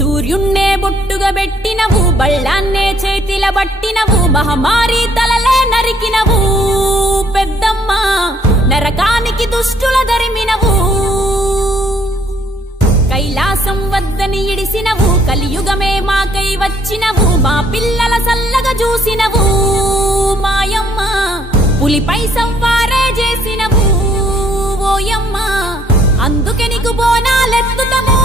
సూర్యున్నే బొట్టుగా పెట్టినవు బళ్ళాన్నే చేతిల పట్టినవు మహమారి తలలే నరికినవు పెద్దమ్మ నరకానికి దుష్టుల దరిమినవు కైలాసం వద్దని ఇడిసినవు కలియుగమే మాకై వచ్చినవు మా పిల్లల సల్లగా చూసినవు మాయమ్మ పులిపై సవ్వారే చేసినవు ఓయమ్మ అందుకే నీకు బోనాలెత్తుతము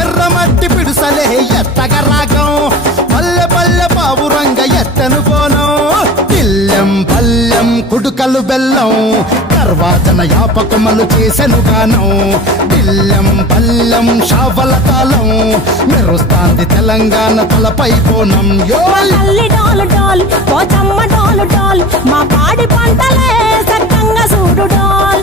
ఎర్రమట్టి పిడుసలే ఎత్తగా రాగం పల్లె పల్లె పావురంగ ఎత్తను కోనం పిల్లెం పల్లెం కుడుకలు బెల్లం తర్వాతన యాపకమలు చేసెను గానం పిల్లెం పల్లెం షావల తాళం మెరుస్తాంది తెలంగాణ తలపై కోణం మా పాడి పంటలే సక్కంగా చూడు డోల్